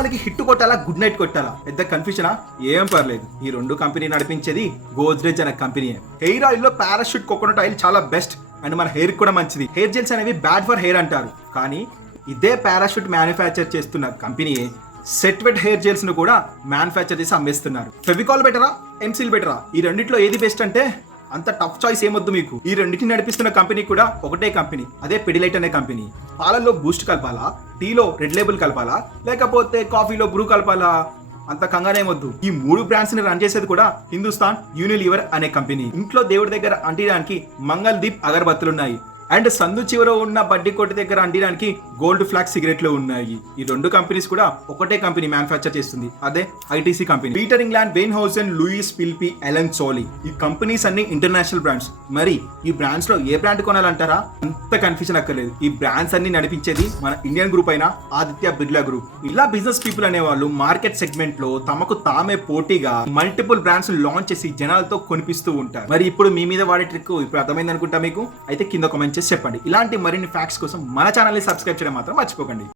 మనకి హిట్ కొట్టాలా good night కొట్టాలా పెద్ద కన్ఫ్యూజనా? ఏం పర్లేదు, ఈ రెండు కంపెనీ నడిపించేది గోద్రేజ్ అనే కంపెనీ. హెయిర్ ఆయిల్ లో పారాషూట్ కోకోనట్ ఆయిల్ చాలా బెస్ట్ అండ్ మన హెయిర్ కూడా మంచిది. హెయిర్ జెల్స్ అనేవి బ్యాడ్ ఫర్ హెయిర్ అంటారు, కానీ ఇదే పారాషూట్ మ్యానుఫ్యాక్చర్ చేస్తున్న company set wet hair gels ను కూడా మ్యానుఫ్యాక్చర్ చేసి అమ్మేస్తున్నారు. ఫెవికాల్ బెటరా, ఎంసిల్ బెటరా? ఈ రెండిట్లో ఏది బెస్ట్ అంటే అంత టఫ్ చాయిస్ ఏమొద్దు మీకు. ఈ రెండింటిని నడిపిస్తున్న కంపెనీ కూడా ఒకటే కంపెనీ, అదే పిడిలైట్ అనే కంపెనీ. పాలల్లో బూస్ట్ కలపాలా, టీలో రెడ్ లేబుల్ కలపాలా, లేకపోతే కాఫీలో బ్రూ కలపాలా? అంత కంగారేమొద్దు. ఈ 3 బ్రాండ్స్ ని రన్ చేసేది కూడా హిందుస్థాన్ యూనిలీవర్ అనే కంపెనీ. ఇంట్లో దేవుడి దగ్గర అంటించడానికి మంగళ్ దీప్ అగరబత్తులున్నాయి అండ్ సందు చివర ఉన్న బడ్డీ కొట్టు దగ్గర అంటించడానికి గోల్డ్ ఫ్లాగ్ సిగరెట్లు ఉన్నాయి. ఈ రెండు కంపెనీస్ కూడా ఒకటే కంపెనీ మ్యానుఫ్యాక్చర్ చేస్తుంది, అదే ITC company. Peter England, Van Heusen, Louis Philippe, Allen Solly, ఈ కంపెనీస్ అన్ని ఇంటర్నేషనల్ బ్రాండ్స్. మరి ఈ బ్రాండ్స్ లో ఏ బ్రాండ్ కొనాలంటారా? అంత కన్ఫ్యూజన్ అక్కర్లేదు. ఈ బ్రాండ్స్ అన్ని నడిపించేది మన ఇండియన్ గ్రూప్ అయిన ఆదిత్య బిర్లా గ్రూప్. ఇలా బిజినెస్ పీపుల్ అనేవాళ్ళు మార్కెట్ సెగ్మెంట్ లో తమకు తామే పోటీగా మల్టిపుల్ బ్రాండ్స్ లాంచ్ చేసి జనాలతో కొనిపిస్తూ ఉంటారు. మరి ఇప్పుడు మీ మీద వాడే ట్రిక్ ఇప్పుడు అర్థమైంది అనుకుంటా మీకు. అయితే కింద కామెంట్ చెప్పండి. ఇలాంటి మరిన్ని ఫ్యాక్ట్స్ కోసం మన ఛానల్ ని సబ్స్క్రైబ్ చేయడం మాత్రం మర్చిపోకండి.